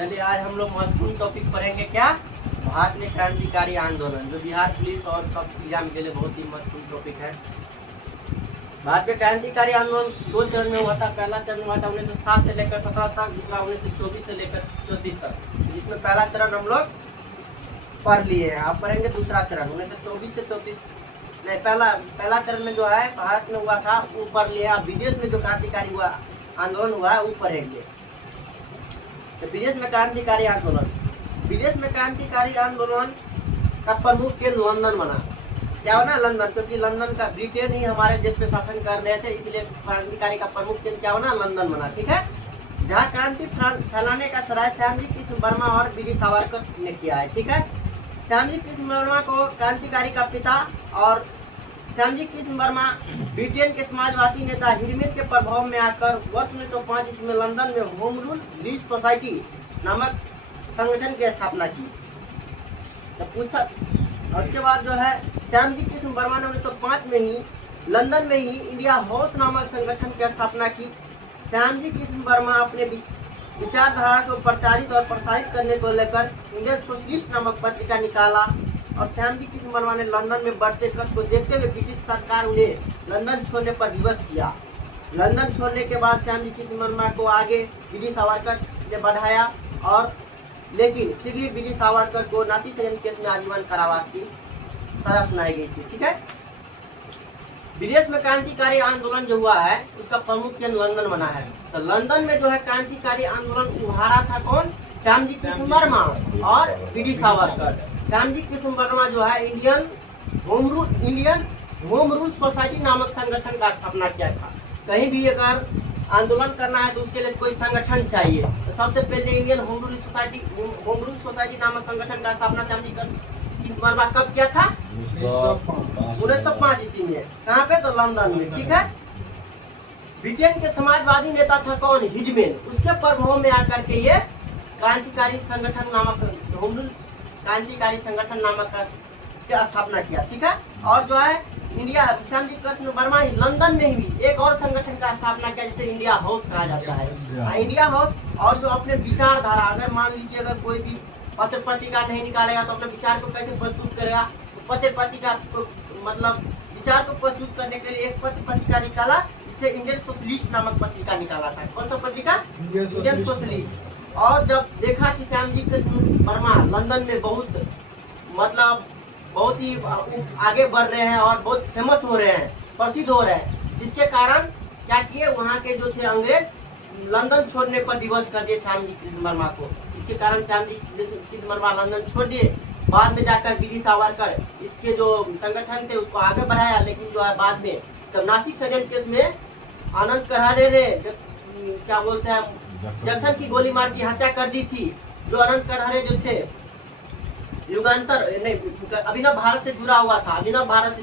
चलिए आज हम लोग महत्वपूर्ण टॉपिक पढ़ेंगे क्या, भारत में क्रांतिकारी आंदोलन, जो बिहार पुलिस और सब एग्जाम के लिए बहुत ही महत्वपूर्ण टॉपिक है। भारत में क्रांतिकारी आंदोलन 2 चरण में हुआ था। पहला चरण हुआ था 1907 से लेकर 17 तक, दूसरा 1924 से लेकर 34 तक, जिसमें पहला चरण हम लोग पढ़ लिए हैं। आप पढ़ेंगे दूसरा चरण 1924 से 34। नहीं, पहला चरण में जो है भारत में हुआ था वो पढ़ लिया। विदेश में जो क्रांतिकारी हुआ आंदोलन हुआ है वो पढ़ेंगे। तो विदेश में क्रांतिकारी आंदोलन का प्रमुख केंद्र लंदन बना। क्या बना? लंदन, क्योंकि लंदन का ब्रिटेन ही हमारे देश पे शासन कर रहे थे, इसलिए क्रांतिकारी का प्रमुख केंद्र क्या बना? लंदन बना। ठीक है, जहाँ क्रांति फैलाने का श्रेय श्यामजी कृष्ण वर्मा और वीर सावरकर ने किया है। ठीक है, श्यामजी कृष्ण वर्मा को क्रांतिकारी का पिता और श्यामजी कृष्ण वर्मा ब्रिटेन के समाजवादी नेता हिरमिट के प्रभाव में आकर वर्ष 1905 ईस्वी में लंदन में होम रूल लीज सोसाइटी नामक संगठन की स्थापना की। तो पूछा, उसके बाद जो है श्यामजी कृष्ण वर्मा ने 1905 में ही लंदन में ही इंडिया हाउस नामक संगठन की स्थापना की। श्यामजी कृष्ण वर्मा अपने विचारधारा को प्रचारित और प्रसारित करने को लेकर इंडियन सोशलिस्ट नामक पत्रिका निकाला। और श्यामजी कृष्ण वर्मा ने लंदन में बढ़ते कष्ट को देखते हुए ब्रिटिश सरकार उन्हें लंदन छोड़ने पर विवश किया। लंदन छोड़ने के बाद श्यामजी कृष्ण वर्मा को आगे वीर सावरकर ने बढ़ाया, और लेकिन शीघ्र ही वीर सावरकर को नासी षड्यंत्र केस में आजीवन कारावास की सजा सुनाई गई थी। ठीक है, विदेश में क्रांतिकारी आंदोलन जो हुआ है उसका प्रमुख केंद्र लंदन बना है। तो लंदन में जो है क्रांतिकारी आंदोलन उभारा था कौन? श्यामजी कृष्ण वर्मा और वीर सावरकर। श्यामजी कृष्ण वर्मा जो है इंडियन होम रूल सोसाइटी नामक संगठन का स्थापना किया था। कहीं भी अगर आंदोलन करना है तो उसके लिए कोई संगठन चाहिए। तो सबसे पहले इंडियन होम रूल सोसाइटी नामक संगठन का स्थापना श्यामजी कृष्ण वर्मा कब किया था? 1905 ईस्वी में। कहाँ पे? तो लंदन में। ठीक है, ब्रिटेन के समाजवादी नेता था कौन? हिरमिट। उसके प्रभाव में आकर के ये क्रांतिकारी संगठन नामक होम रूल क्रांतिकारी संगठन नामक का स्थापना किया। ठीक है, और जो है इंडिया श्यामजी कृष्ण वर्मा ही लंदन में ही एक और संगठन का स्थापना किया जिसे इंडिया हाउस कहा जाता है। इंडिया हाउस, और जो अपने विचारधारा, अगर मान लीजिए अगर कोई भी पत्र पत्रिका नहीं निकालेगा तो अपने विचार को कैसे प्रस्तुत करेगा? तो पत्र पत्रिका मतलब विचार को प्रस्तुत करने के लिए एक पत्र पत्रिका निकाला जिसे इंडियन सोशलिस्ट नामक पत्रिका निकाला था। कौन सा पत्रिका? Indian socialist. और जब देखा कि श्यामजी कृष्ण वर्मा लंदन में बहुत ही आगे बढ़ रहे हैं और बहुत फेमस हो रहे हैं, प्रसिद्ध हो रहे हैं, जिसके कारण क्या किए, वहाँ के जो थे अंग्रेज लंदन छोड़ने पर विवश कर दिए श्यामजी कृष्ण वर्मा को। इसके कारण श्यामजी कृष्ण वर्मा लंदन छोड़ दिए। बाद में जाकर वीर सावरकर इसके जो संगठन थे उसको आगे बढ़ाया, लेकिन जो है बाद में तब नासिक षड्यंत्र केस में आनंद करहरे ने क्या बोलते हैं जैक्सन की गोली मार की हत्या कर दी थी। जो आनंद करहरे जो थे अभिनव भारत से जुड़ा हुआ था। अभिनव भारत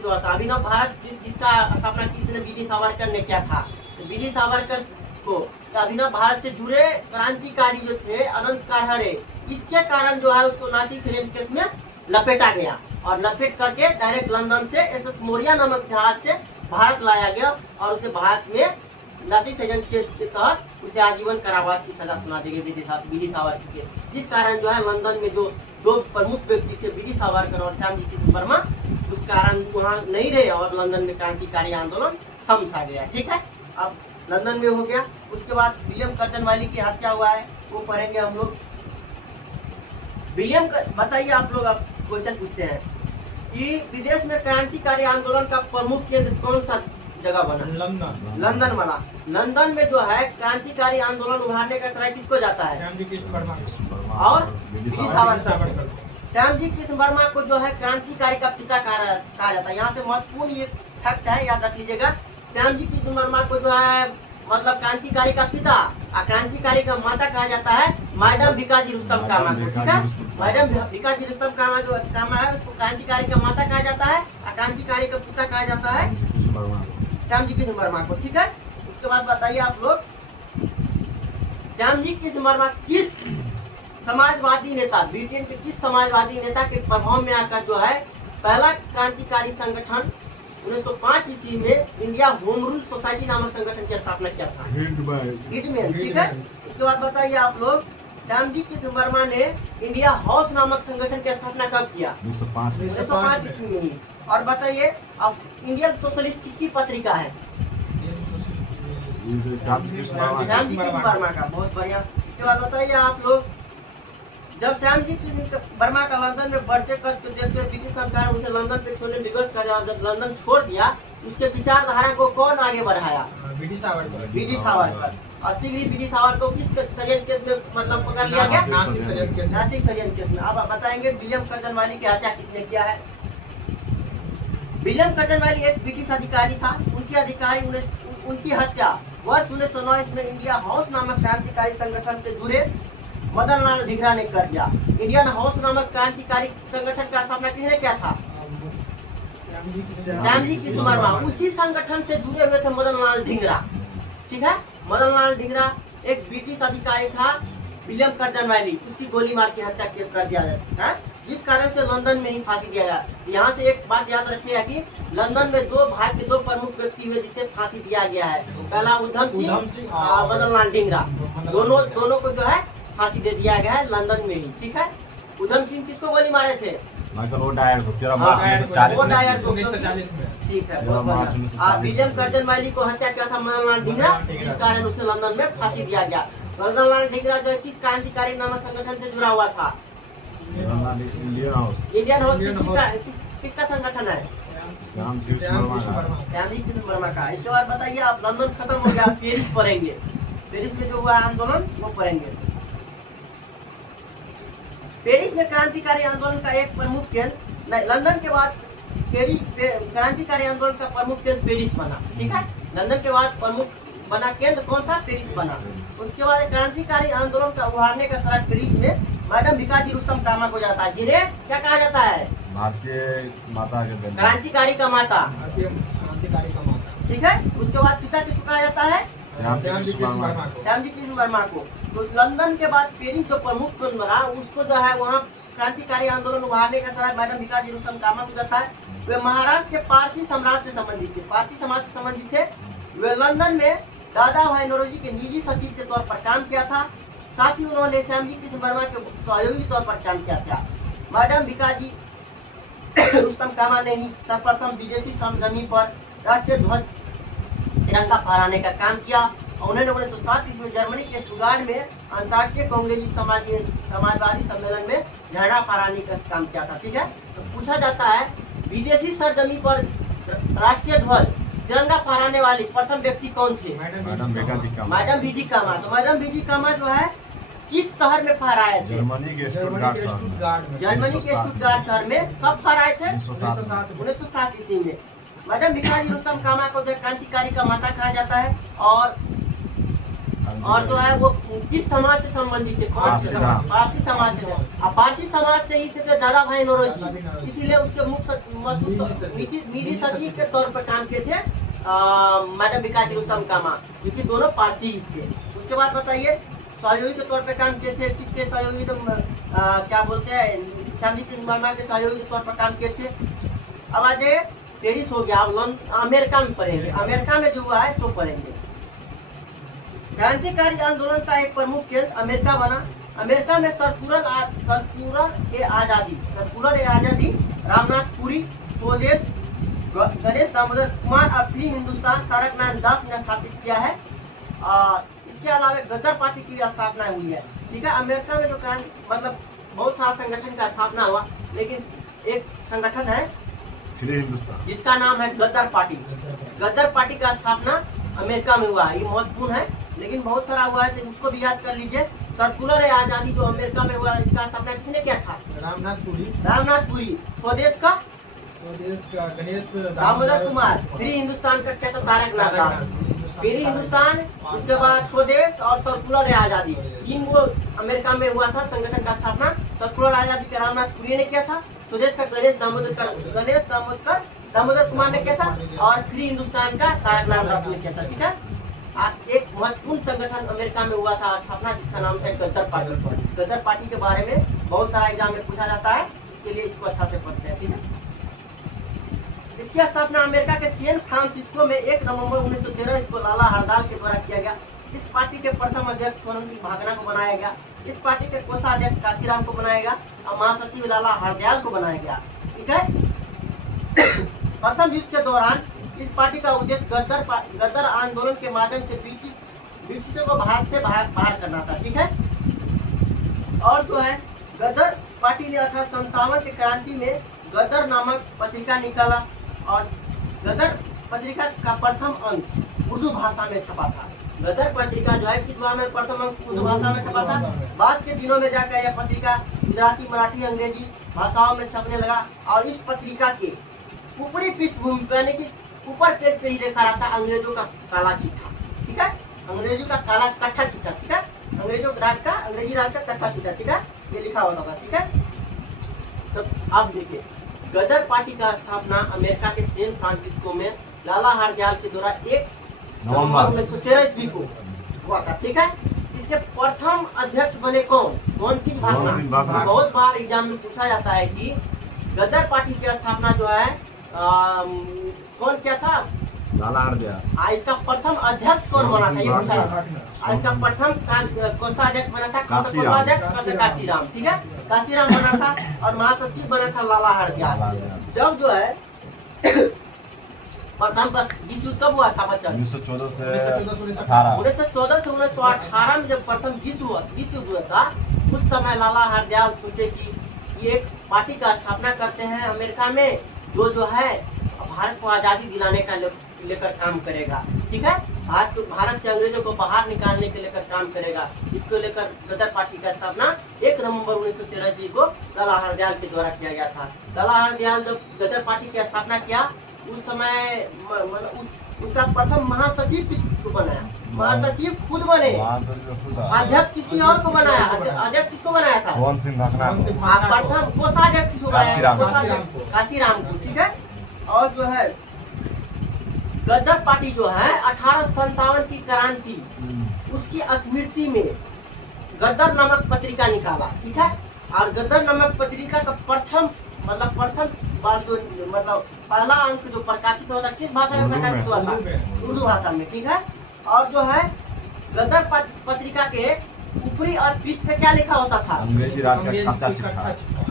जिसका स्थापना की वीर सावरकर ने किया था। तो वीर सावरकर को अभिनव भारत से जुड़े क्रांतिकारी जो थे अनंत करहरे, इसके कारण जो है उसको नासिक षड्यंत्र केस में लपेटा गया, और लपेट करके डायरेक्ट लंदन से SS मोरिया नामक जहाज से भारत लाया गया, और उसे भारत में नासिक षड्यंत्र केस के तहत उसे आजीवन कारावास की सजा सुना दी गई वीर सावरकर के। जिस कारण जो है लंदन में जो दो प्रमुख व्यक्ति थे वीर सावरकर और श्यामजी कृष्ण वर्मा, उस कारण वहाँ नहीं रहे और लंदन में क्रांतिकारी आंदोलन थम सा गया। ठीक है, अब लंदन में हो गया। उसके बाद विलियम कर्जन वाली की हत्या हुआ है, वो पढ़ेंगे हम लोग। विलियम, बताइए आप लोग, अब क्वेश्चन पूछते हैं कि विदेश में क्रांतिकारी आंदोलन का प्रमुख केंद्र कौन सा जगह बना? लंदन बना। लंदन में जो है क्रांतिकारी आंदोलन उभारने का श्रेय किसको जाता है? श्यामजी कृष्ण वर्मा और वीर सावरकर। श्यामजी कृष्ण वर्मा को जो है क्रांतिकारी का पिता कहा जाता है। यहाँ पे महत्वपूर्ण ये फैक्ट है, याद रख लीजिएगा। श्यामजी कृष्ण वर्मा को जो है मतलब क्रांतिकारी का पिता और क्रांतिकारी का माता कहा जाता है मैडम भिकाजी रुस्तम कामा को। ठीक है, मैडम भिकाजी रुस्तम कामा जो कामा है उसको क्रांतिकारी का माता कहा जाता है, और क्रांतिकारी का पिता कहा जाता है श्यामजी कृष्ण वर्मा को। ठीक है, उसके बाद बताइए आप लोग, श्यामजी कृष्ण वर्मा किस समाजवादी नेता, ब्रिटेन के किस समाजवादी नेता के प्रभाव में आकर जो है पहला क्रांतिकारी संगठन 1905 ईस्वी में इंडिया होम रूल सोसाइटी नामक संगठन की स्थापना किया था? हिटमैन। ठीक है, उसके बाद बताइए आप लोग श्यामजी कृष्ण वर्मा ने इंडिया हाउस नामक संगठन की स्थापना कब किया? 1905 ईस्वी में ही। और बताइए अब इंडियन सोशलिस्ट किसकी पत्रिका है? श्यामजी श्यामजी कृष्ण वर्मा का। बहुत बढ़िया। इसके बाद बताइए आप लोग, जब श्यामजी कृष्ण वर्मा का लंदन में बढ़ते कष्ट को देखते हुए ब्रिटिश सरकार उसे लंदन पे छोड़ने विवश कर दिया, और जब लंदन छोड़ दिया उसके विचारधारा को कौन आगे बढ़ाया? ब्रिटिश सावरकर। ब्रिटिश सावरकर। और शीघ्र ही ब्रिटिश सावरकर को किस षड्यंत्र केस में मतलब पकड़ लिया गया? नासिक षड्यंत्र केस। नासिक षड्यंत्र केस में। अब आप बताएंगे विलियम कर्जन वाली की हत्या किसने किया है? विलियम कर्जन वाली एक ब्रिटिश अधिकारी था। उनकी हत्या वर्ष 1919 में इंडिया हाउस नामक क्रांतिकारी संगठन से जुड़े मदन लाल ढींगरा ने कर दिया। इंडियन हाउस नामक क्रांतिकारी संगठन का स्थापना किसने किया था? श्यामजी कृष्ण वर्मा। उसी संगठन से जुड़े हुए थे मदन लाल ढींगरा। ठीक है, मदन लाल ढींगरा एक ब्रिटिश अधिकारी था, विलियम कर्जन वाली, उसकी गोली मार के हत्या कर दिया जाता है, जिस कारण से लंदन में ही फांसी दिया गया। यहाँ से एक बात याद रखिएगा कि लंदन में दो भारत के दो प्रमुख व्यक्ति हुए जिसे फांसी दिया गया है। पहला उधम सिंह और मदन लाल ढींगरा, दोनों को जो है फांसी दे दिया गया है लंदन में ही। ठीक है, उधम सिंह किसको गोली मारे थे? वो डायर को 1940 में। ठीक है, बहुत बढ़िया। विलियम कर्जन वाली को हत्या किया था मदन लाल ढींगरा, जिस कारण उसे लंदन में फांसी दिया गया। मदन लाल ढींगरा जो किस क्रांतिकारी नामक संगठन से जुड़ा हुआ था? इंडियन हाउस किसका संगठन है? श्यामजी कृष्ण वर्मा। श्यामजी कृष्ण वर्मा का। इसके बाद बताइए, आप लंदन खत्म हो गया, पेरिस पढ़ेंगे। पेरिस में जो हुआ आंदोलन वो पढ़ेंगे। पेरिस में क्रांतिकारी आंदोलन का एक प्रमुख केंद्र, लंदन के बाद क्रांतिकारी आंदोलन का प्रमुख केंद्र पेरिस बना। ठीक है, लंदन के बाद प्रमुख बना केंद्र कौन सा? पेरिस बना। उसके बाद क्रांतिकारी आंदोलन का उभारने का श्रेय पेरिस में मैडम भिकाजी रुस्तम कामा को जाता है, जिन्हें क्या कहा जाता है? भारतीय माता के क्रांतिकारी का माता। क्रांतिकारी का माता। ठीक है, उसके बाद पिता किसको कहा जाता है? श्यामजी कृष्ण वर्मा को। श्यामजी कृष्ण वर्मा को। तो लंदन के बाद पेरिस जो प्रमुख केंद्र बना, उसको जो है वहाँ क्रांतिकारी आंदोलन उभारने का श्रेय मैडम भिकाजी रुस्तम कामा को जाता है। वे महाराष्ट्र के पारसी समाज से संबंधित थे। वे लंदन में दादा भाई नौरोजी के निजी सचिव के तौर पर काम किया था। साथ ही उन्होंने श्यामजी कृष्ण वर्मा के सहयोगी तौर पर काम किया था। मैडम भिकाजी रुस्तम कामा ने ही सर्वप्रथम विदेशी जमीन पर राष्ट्रीय ध्वज तिरंगा फहराने का काम किया। और उन्होंने 1907 में जर्मनी के स्टुटगार्ट में अंतर्राष्ट्रीय कांग्रेसी समाजवादी सम्मेलन में झंडा फहराने का काम किया था। ठीक है, तो पूछा जाता है विदेशी सरजमी पर राष्ट्रीय ध्वज तिरंगा फहराने वाली प्रथम व्यक्ति कौन थे? मैडम भिकाजी कामा। मैडम भिजी कामा। तो मैडम भिजी कामा जो है किस शहर में फहराए थे? जर्मनी के स्टुटगार्ट शहर में। कब फहराए थे? 1907 ईस्वी में। मैडम भिकाजी रुस्तम कामा को जो क्रांतिकारी का माता कहा जाता है। और जो है वो किस समाज से संबंधित थे? पारसी समाज से। अब पारसी समाज से ही थे दादा भाई नौरोजी, इसीलिए उसके निधि सचिव के तौर पर काम किए थे मैडम भिकाजी रुस्तम कामा, क्योंकि दोनों पारसी थे। उसके बाद बताइए, सहयोगी के तौर पर काम किए थे किसके सहयोगी? तो क्या बोलते हैं, श्यामजी कृष्ण वर्मा के सहयोगी के तौर पर काम किए थे। अब आ जाए, पेरिस हो गया, अब अमेरिका में पढ़ेंगे। अमेरिका में जो हुआ है तो पढ़ेंगे। क्रांतिकारी आंदोलन का एक प्रमुख केंद्र अमेरिका बना। अमेरिका में सरपुरर ए आजादी, रामनाथपुरी, स्वदेश, गणेश दामोदर कुमार और फ्री हिंदुस्तान तारकनाथ दास ने स्थापित किया है। इसके अलावा गदर पार्टी की स्थापना हुई है। ठीक है, अमेरिका में जो मतलब बहुत सारा संगठन का स्थापना हुआ, लेकिन एक संगठन है जिसका नाम है गदर पार्टी। गदर पार्टी का स्थापना अमेरिका में हुआ है। ये महत्वपूर्ण है, लेकिन बहुत सारा हुआ है, तो उसको भी याद कर लीजिए। सर्कुलर आजादी जो अमेरिका में हुआ, इसका स्थापना किसने किया था? रामनाथपुरी। स्वदेश का गणेश दामोदर कुमार। फ्री हिंदुस्तान का क्या था? तारकनाथ दास। फ्री हिंदुस्तान, उसके बाद स्वदेश और सर्कुलर आजादी, तीन वो अमेरिका में हुआ था संगठन का स्थापना। सर्कुलर आजादी का रामनाथपुरी ने किया था, स्वदेश का गणेश दामोदर कुमार ने किया था, और फ्री हिंदुस्तान का तारकनाथ दास ने किया था। ठीक है, एक महत्वपूर्ण संगठन अमेरिका में हुआ था स्थापना, जिसका नाम था गदर पार्टी। गदर पार्टी के बारे में बहुत सारा एग्जाम में पूछा जाता है, इसके लिए इसको अच्छा से पढ़ते हैं। ठीक है, इसकी स्थापना अमेरिका के सैन फ्रांसिस्को में 1 नवंबर 1913 इसको लाला हरदयाल के द्वारा किया गया। इस पार्टी के प्रथम अध्यक्ष सोनमती भागना को बनाया गया। इस पार्टी के कोषाध्यक्ष काशीराम को बनाया गया और महासचिव लाला हरदयाल को बनाया गया। ठीक है। प्रथम युद्ध के दौरान इस पार्टी का उद्देश्य गदर आंदोलन के माध्यम से ब्रिटिशों को भारत से बाहर करना था। ठीक है। और जो है गदर पार्टी ने 1857 की क्रांति में गदर नामक पत्रिका निकाला और गदर पत्रिका का प्रथम अंक उर्दू भाषा में छपा था। गदर पत्रिका जो है किस भाषा में प्रथम अंक उर्दू भाषा में छपा था। बाद के दिनों में जाकर यह पत्रिका गुजराती, मराठी, अंग्रेजी भाषाओं में छपने लगा और इस पत्रिका के ऊपरी पृष्ठभूमि यानी कि ऊपर पेज पे ही लिखा रहता अंग्रेजों का काला चिट्ठा। ठीक है। अंग्रेजों का काला कट्ठा चिट्ठा। ठीक है। अंग्रेजी राज का कट्ठा चिट्ठा। ठीक है। ये लिखा हुआ होगा। ठीक है। तो अब देखिए गदर पार्टी का स्थापना अमेरिका के सैन फ्रांसिस्को में लाला हरदयाल के द्वारा 1 नवंबर 1913 ईस्वी को हुआ था। ठीक है। इसके प्रथम अध्यक्ष बने कौन सिंह भागना। बहुत बार एग्जाम में पूछा जाता है कि गदर पार्टी की स्थापना जो है कौन क्या था, लाला हरदयाल। इसका प्रथम अध्यक्ष कौन बना था, ये पूछा था। इसका प्रथम कोषाध्यक्ष बना था काशीराम। ठीक है। काशीराम बना था और महासचिव बना था लाला हरदयाल। जब जो है प्रथम विश्व युद्ध कब हुआ था बच्चा? 1914 से 1914 से 1918 में जब प्रथम विश्व युद्ध हुआ था, उस समय लाला हरदयाल सोचे कि ये पार्टी का स्थापना करते हैं अमेरिका में, जो है भारत को आजादी दिलाने का लेकर काम करेगा। ठीक है। भारत से अंग्रेजों को बाहर निकालने के लेकर काम करेगा। इसको लेकर गदर पार्टी का स्थापना 1 नवंबर 1913 ईस्वी को लाला हरदयाल के द्वारा किया गया था। लाला हरदयाल जब गदर पार्टी की स्थापना किया उस समय मतलब उसका प्रथम महासचिव किसको बनाया? महासचिव खुद बने, अध्यक्ष किसी और को बनाया। अध्यक्ष किसको बनाया था? प्रथम कोषाध्यक्ष किसको बनाया? काशीराम को। ठीक है। और जो है गदर पार्टी जो है 1857 की क्रांति उसकी स्मृति में गदर नामक पत्रिका निकाला। ठीक है। और गदर नामक पत्रिका का प्रथम बात जो पहला अंक जो प्रकाशित हुआ था किस भाषा में प्रकाशित हुआ था? उर्दू भाषा में। ठीक है। और जो है गदर पत्रिका के ऊपरी और पृष्ठ पे क्या लिखा होता था? अंग्रेजी राज का कच्चा चिट्ठा।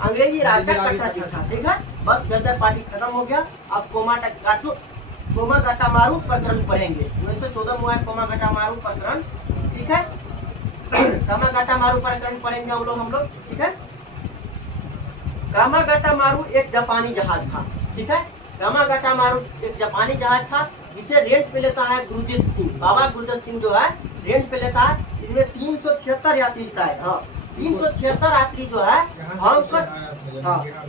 अंग्रेजी राज का कच्चा चिट्ठा। ठीक है। बस गदर पार्टी खत्म हो गया। अब कोमागाटामारू प्रकरण पढ़ेंगे। 1914 में हुआ कोमागाटामारू प्रकरण। ठीक है। कोमागाटामारू प्रकरण पढ़ेंगे हम लोग। ठीक है। कोमागाटामारू एक जापानी जहाज था। ठीक है। कोमागाटामारू एक जापानी जहाज था जिसे रेंट पे लेता है गुरजीत सिंह। बाबा गुरजीत सिंह जो है रेंट पे लेता है। इसमें 376 यात्री शायद 376 यात्री जो है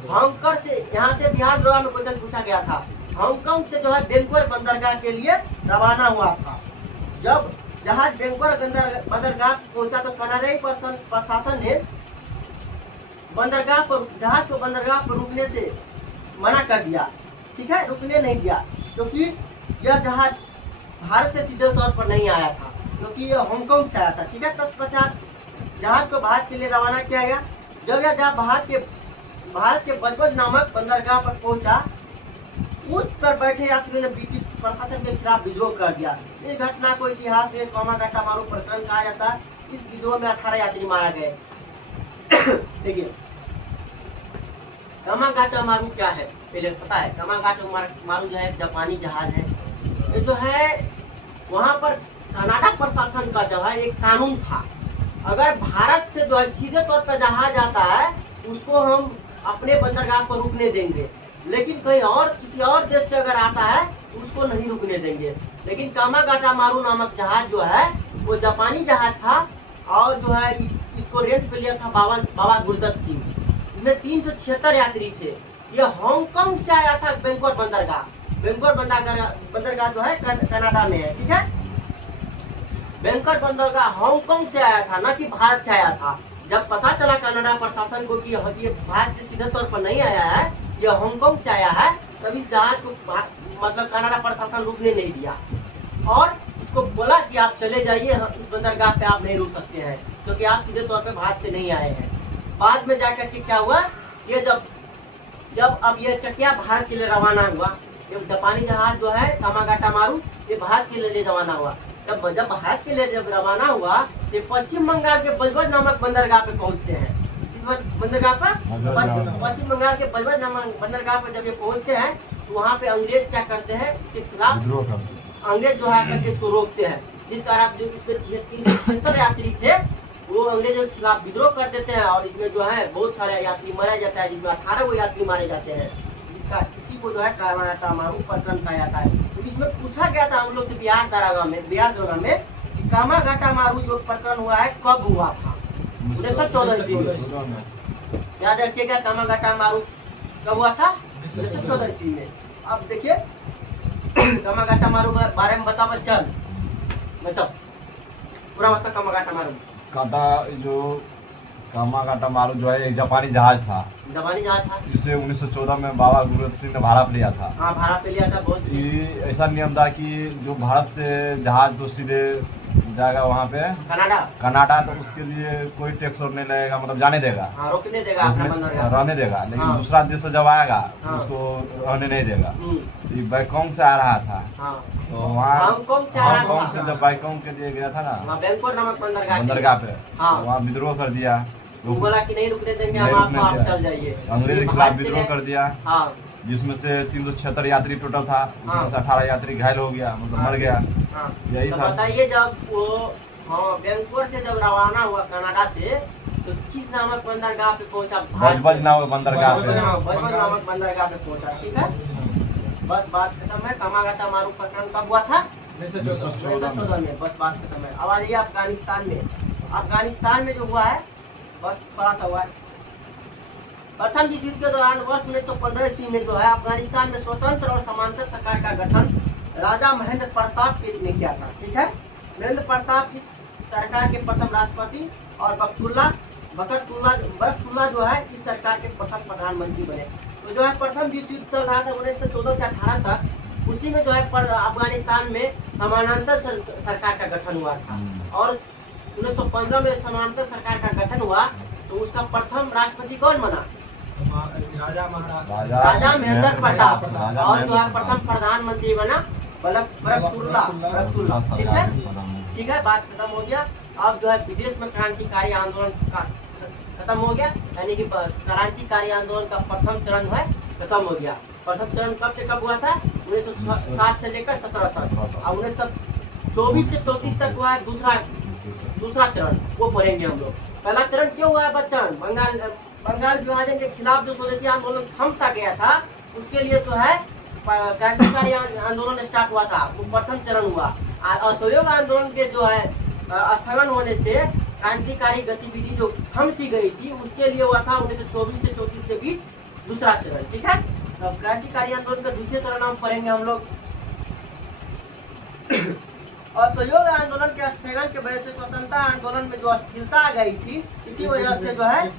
हांगकांग से यहाँ से बिहार दरोगा में क्वेश्चन पूछा गया था। हांगकांग से जो है बैंकोर बंदरगाह के लिए रवाना हुआ था। जब जहाज बैंकोर बंदरगाह पहुंचा तो कनाडाई प्रशासन ने जहाज को बंदरगाह पर रुकने से मना कर दिया। ठीक है। रुकने नहीं दिया क्योंकि यह जहाज भारत से सीधे तौर पर नहीं आया था, क्योंकि यह हांगकांग से आया था। ठीक है। तत्पश्चात जहाज को भारत के लिए रवाना किया गया। जब यह भारत के बजबज नामक बंदरगाह पर पहुंचा, उस पर बैठे यात्रियों ने ब्रिटिश प्रशासन के खिलाफ विद्रोह कर दिया। इस घटना को इतिहास में कोमागाटामारू प्रकरण कहा जाता है। इस विद्रोह में 18 यात्री मारे गए। देखिए कोमागाटामारू क्या है पहले पता है? कोमागाटामारू जो है जापानी जहाज है। ये जो है वहाँ पर कनाडा प्रशासन का जो है एक कानून था, अगर भारत से जो है सीधे तौर पर जहाज आता है उसको हम अपने बंदरगाह पर रुकने देंगे, लेकिन कहीं और किसी और देश से अगर आता है उसको नहीं रुकने देंगे। लेकिन कोमागाटामारू नामक जहाज जो है वो जापानी जहाज था और जो है इसको रेंट पे लिया था बाबा गुरदत्त सिंह। इसमें 376 यात्री थे। ये हांगकांग से आया था बैंकोर बंदरगाह जो है कनाडा में है। ठीक है। बैंकोर बंदरगाह हांगकांग से आया था, न कि भारत से आया था। जब पता चला कनाडा प्रशासन को कि ये भारत से सीधे तौर पर नहीं आया है, ये हांगकांग से आया है, तब इस जहाज को कनाडा प्रशासन रुकने नहीं दिया और इसको बोला कि आप चले जाइए, इस बंदरगाह पे आप नहीं रुक सकते हैं क्योंकि आप सीधे तौर पे भारत से नहीं आए हैं। बाद में जाकर के क्या हुआ, ये जब अब ये चकिया भारत के लिए रवाना हुआ, ये जापानी जहाज जो है कोमागाटामारू ये भारत के लिए रवाना हुआ। जब भारत के लिए जब रवाना हुआ तो पश्चिम बंगाल के बजबज नामक बंदरगाह पे पहुंचते हैं। किस बंदरगाह पर? पश्चिम बंगाल के बजबज नामक बंदरगाह पर जब ये पहुंचते हैं तो वहाँ पे अंग्रेज क्या करते हैं, इसके खिलाफ अंग्रेज जो है करके इसको रोकते हैं। जिस कारण जो इसमें 76 यात्री थे वो अंग्रेजों के खिलाफ विद्रोह कर देते हैं और इसमें जो है बहुत सारे यात्री मारा जाता है, जिसमें 18 वो यात्री मारे जाते हैं। जिसका इसी को जो है कामागाटा मारू प्रकरण कहा जाता है। तो इसमें पूछा गया था हम लोग से बिहार दरोगा में कि कामागाटा मारू जो प्रकरण हुआ है कब हुआ था? 1914 ईस्वी में। याद रखिएगा कामागाटा मारू कब हुआ था? 1914 ईस्वी में। अब देखिए कामागाटा मारू के बारे में बताओ बच्चन, बताओ पूरा बताओ कामागाटा मारू। कामागाटा मारू जो है एक जापानी जहाज था। जापानी जहाज था, इसे 1914 में बाबा गुरुदत्त सिंह ने भाड़ा पे लिया था। हाँ भाड़ा पे लिया था। बहुत ये ऐसा नियम था कि जो भारत से जहाज तो सीधे जाएगा वहाँ पे कनाडा, तो उसके लिए कोई टैक्स और नहीं लगेगा, मतलब जाने देगा, हाँ, रोकने देगा, अपना बंदरगाह रहने देगा। लेकिन हाँ। दूसरा देश से जब आएगा हाँ। उसको रहने नहीं देगा। ये बैंकॉक से आ रहा था, हाँ। तो वहाँ हांगकांग से आ रहा हांगकांग था। से जब बैंकॉक के लिए गया था ना वहाँ बैंकॉक नामक बंदरगाह पे, हाँ। तो वहाँ विद्रोह कर दिया। वो बोला कि नहीं रुकने देंगे, नहीं हम रुकने आप दिया। चल जाइए। अंग्रेज के ये खिलाफ भारत के विद्रोह लिए- कर दिया, हाँ जिसमें से 376 यात्री टोटल था, हाँ। उसमें से 18 यात्री घायल हो गया, मतलब मर गया। हाँ। यही तो था। बताइए जब वो बैंकॉक से जब रवाना हुआ कनाडा से तो किस नामक बंदरगाह पे पहुंचा? बजबज नामक बंदरगाह पे। बजबज नामक बंदरगाह पे पहुंचा। ठीक है, बस बात खत्म है। कामागाटा मारू प्रकरण कब हुआ था? 1914 में। बस बात खत्म है। अब आ जाइए अफगानिस्तान में। अफगानिस्तान में जो हुआ है बस थोड़ा सा हुआ है। प्रथम विश्व युद्ध के दौरान वर्ष 1915 ईस्वी में जो है अफगानिस्तान में स्वतंत्र और समांतर सरकार का गठन राजा महेंद्र प्रताप ने किया था। ठीक है, महेंद्र प्रताप इस सरकार के प्रथम राष्ट्रपति और बरकतुल्ला जो है इस सरकार के प्रथम प्रधानमंत्री बने। तो जो है प्रथम विश्व युद्ध चल रहा था 1914 से 18 तक, उसी में जो है अफगानिस्तान में समानांतर सरकार का गठन हुआ था। और 1915 में समानांतर सरकार का गठन हुआ तो उसका प्रथम राष्ट्रपति कौन बना? राजा महेंद्र प्रताप। और जो है प्रथम प्रधानमंत्री बना बरकतुल्ला। ठीक है, ठीक है, बात खत्म हो गया। अब जो है विदेश में क्रांतिकारी आंदोलन का खत्म हो गया, यानी कि क्रांतिकारी आंदोलन का प्रथम चरण है खत्म हो गया। प्रथम चरण कब से कब हुआ था? 1907 से लेकर 17 तक। और 1924 से 34 तक हुआ है दूसरा चरण, वो पढ़ेंगे हम लोग। पहला चरण क्यों हुआ है बच्चन? बंगाल विभाजन के खिलाफ जो स्वदेशी आंदोलन थम सा गया था, उसके लिए जो है क्रांतिकारी आंदोलन स्टार्ट हुआ था, वो प्रथम चरण हुआ। असहयोग आंदोलन के जो है स्थगन होने से क्रांतिकारी गतिविधि जो थम सी गई थी, उसके लिए हुआ था 1924 से 34 के बीच दूसरा चरण। ठीक है, अब क्रांतिकारी आंदोलन का दूसरे चरण हम पढ़ेंगे हम लोग। असहयोग आंदोलन के स्थगन के वजह से स्वतंत्रता आंदोलन में जो अस्थिरता आ गई थी, इसी वजह से जो है